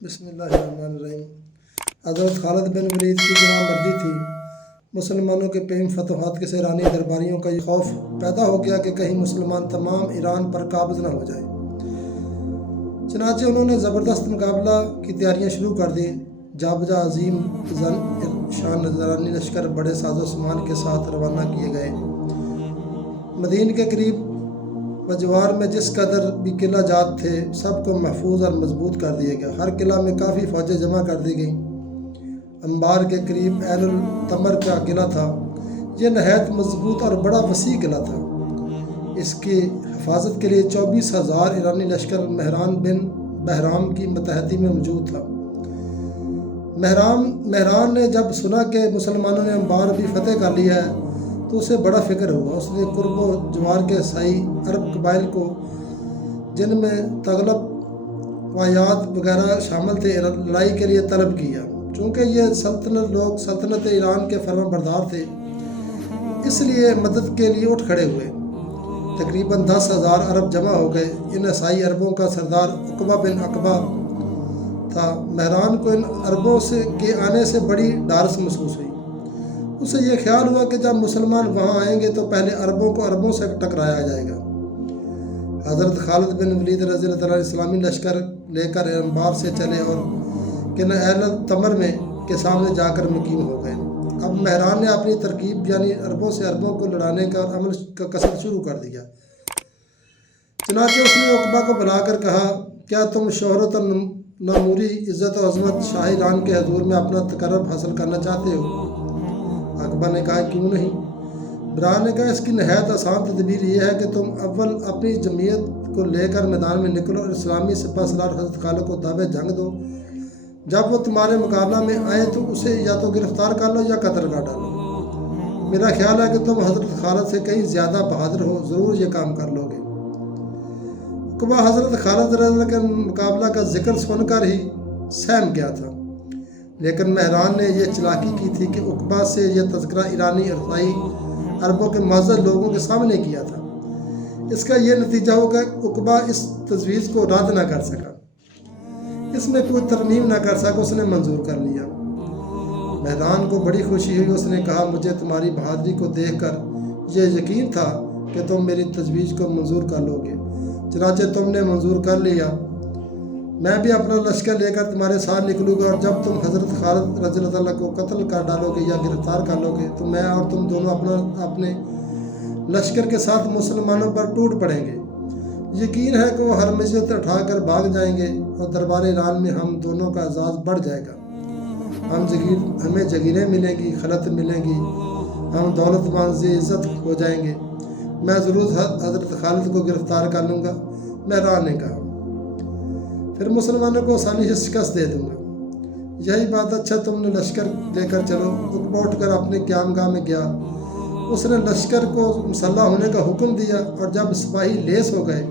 بسم اللہ الرحمن الرحیم۔ حضرت خالد بن ولید کی جناب مردی تھی۔ مسلمانوں کے پیم فتوحات کے ایرانی درباریوں کا یہ خوف پیدا ہو گیا کہ کہیں مسلمان تمام ایران پر قابض نہ ہو جائے۔ چنانچہ انہوں نے زبردست مقابلہ کی تیاریاں شروع کر دیں۔ جابجا عظیم شان ایرانی لشکر بڑے ساز و سامان کے ساتھ روانہ کیے گئے۔ مدین کے قریب بجوار میں جس قدر بھی قلعہ جات تھے سب کو محفوظ اور مضبوط کر دیا گیا۔ ہر قلعہ میں کافی فوجیں جمع کر دی گئیں۔ انبار کے قریب عین التمر کا قلعہ تھا۔ یہ نہایت مضبوط اور بڑا وسیع قلعہ تھا۔ اس کی حفاظت کے لیے 24,000 ایرانی لشکر مہران بن بہرام کی متحدی میں موجود تھا۔ مہران نے جب سنا کہ مسلمانوں نے انبار بھی فتح کر لیا ہے تو اسے بڑا فکر ہوا۔ اس نے قرب و جوار کے عیسائی عرب قبائل کو جن میں تغلب وایات وغیرہ شامل تھے لڑائی کے لیے طلب کیا۔ چونکہ یہ سلطنت ایران کے فرمان بردار تھے اس لیے مدد کے لیے اٹھ کھڑے ہوئے۔ تقریباً 10,000 عرب جمع ہو گئے۔ ان عیسائی عربوں کا سردار عقبہ بن عقبہ تھا۔ مہران کو ان عربوں کے آنے سے بڑی ڈارس محسوس ہوئی۔ اسے یہ خیال ہوا کہ جب مسلمان وہاں آئیں گے تو پہلے عربوں کو عربوں سے ٹکرایا جائے گا۔ حضرت خالد بن ولید رضی اللہ عنہ اسلامی لشکر لے کر انبار سے چلے اور قلعہ عین التمر کے سامنے جا کر مقیم ہو گئے۔ اب مہران نے اپنی ترکیب یعنی عربوں سے عربوں کو لڑانے کا عمل کا کسر شروع کر دیا۔ چنانچہ اس نے عقبہ کو بلا کر کہا، کیا تم شہرت اور ناموری عزت و عظمت شاہ ایران کے حضور میں اپنا تقرب حاصل کرنا چاہتے ہو؟ عقبہ نے کہا، کیوں نہیں؟ برا نے کہا، اس کی نہایت آسان تدبیر یہ ہے کہ تم اول اپنی جمعیت کو لے کر میدان میں نکلو اور اسلامی سپہ سالار حضرت خالد کو دعوے جنگ دو۔ جب وہ تمہارے مقابلہ میں آئے تو اسے یا تو گرفتار کر لو یا قتل کر ڈالو۔ میرا خیال ہے کہ تم حضرت خالد سے کہیں زیادہ بہادر ہو، ضرور یہ کام کر لو گے۔ عقبہ حضرت خالد رضی اللہ عنہ کے مقابلہ کا ذکر سن کر ہی سہم گیا تھا، لیکن مہران نے یہ چالاکی کی تھی کہ عقبہ سے یہ تذکرہ ایرانی عیسائی عربوں کے معزز لوگوں کے سامنے کیا تھا۔ اس کا یہ نتیجہ ہو کہ عقبہ اس تجویز کو رد نہ کر سکا، اس میں کوئی ترمیم نہ کر سکا، اس نے منظور کر لیا۔ مہران کو بڑی خوشی ہوئی۔ اس نے کہا، مجھے تمہاری بہادری کو دیکھ کر یہ یقین تھا کہ تم میری تجویز کو منظور کر لو گے، چنانچہ تم نے منظور کر لیا۔ میں بھی اپنا لشکر لے کر تمہارے ساتھ نکلوں گا اور جب تم حضرت خالد رضی اللہ عنہ کو قتل کر ڈالو گے یا گرفتار کر لو گے تو میں اور تم دونوں اپنے لشکر کے ساتھ مسلمانوں پر ٹوٹ پڑیں گے۔ یقین ہے کہ وہ ہر مصیبت اٹھا کر بھاگ جائیں گے اور دربار ایران میں ہم دونوں کا اعزاز بڑھ جائے گا۔ ہمیں جگیریں ملیں گی، خلعت ملیں گی، ہم دولت مند عزت ہو جائیں گے۔ میں ضرور حضرت خالد کو گرفتار کر لوں گا، مہران نے کہا۔ پھر مسلمانوں کو آسانی سے شکست دے دوں گا۔ یہی بات، اچھا تم نے لشکر لے کر چلو۔ عقبہ اٹھ کر اپنے قیام گاہ میں گیا۔ اس نے لشکر کو مسلح ہونے کا حکم دیا اور جب سپاہی لیس ہو گئے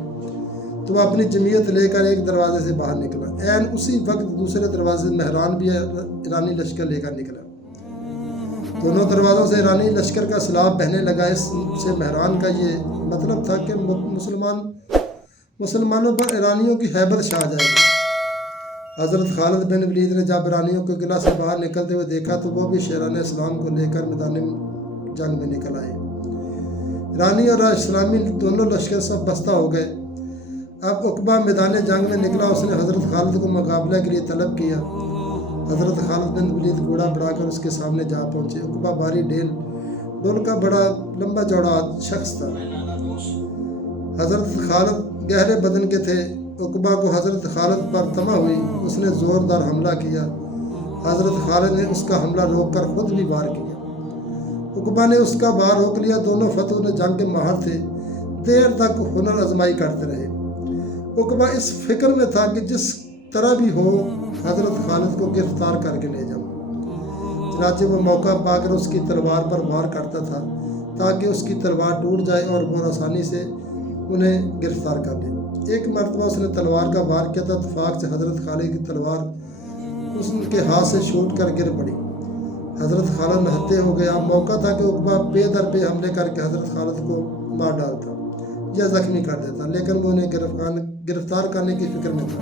تو وہ اپنی جمعیت لے کر ایک دروازے سے باہر نکلا۔ عین اسی وقت دوسرے دروازے سے مہران بھی ایرانی لشکر لے کر نکلا۔ دونوں دروازوں سے ایرانی لشکر کا سیلاب بہنے لگا۔ اس سے مہران کا یہ مطلب تھا کہ مسلمانوں پر ایرانیوں کی ہیبت چھا جائے گی۔ حضرت خالد بن ولید نے جب ایرانیوں کو قلعہ سے باہر نکلتے ہوئے دیکھا تو وہ بھی شیران اسلام کو لے کر میدان جنگ میں نکل آئے۔ ایرانی اور اسلامی دونوں لشکر سب بستہ ہو گئے۔ اب عقبہ میدان جنگ میں نکلا۔ اس نے حضرت خالد کو مقابلہ کے لیے طلب کیا۔ حضرت خالد بن ولید گھوڑا بڑھا کر اس کے سامنے جا پہنچے۔ عقبہ بھاری ڈول کا بڑا لمبا چوڑا شخص تھا۔ حضرت خالد گہرے بدن کے تھے۔ عقبہ کو حضرت خالد پر طمع ہوئی۔ اس نے زوردار حملہ کیا۔ حضرت خالد نے اس کا حملہ روک کر خود بھی وار کیا۔ عقبہ نے اس کا وار روک لیا۔ دونوں فتح جنگ کے ماہر تھے، دیر تک ہنر آزمائی کرتے رہے۔ عقبہ اس فکر میں تھا کہ جس طرح بھی ہو حضرت خالد کو گرفتار کر کے لے جاؤں۔ چنانچہ وہ موقع پا کر اس کی تلوار پر وار کرتا تھا تاکہ اس کی تلوار ٹوٹ جائے اور وہ آسانی سے انہیں گرفتار کر لے۔ ایک مرتبہ اس نے تلوار کا وار کیا تو اتفاق سے حضرت خالد کی تلوار اس کے ہاتھ سے چھوٹ کر گر پڑی۔ حضرت خالد نہتے ہو گیا۔ موقع تھا کہ عقبہ بے در بے حملے کر کے حضرت خالد کو مار ڈالتا یا زخمی کر دیتا، لیکن وہ انہیں گرفتار کرنے کی فکر میں تھا۔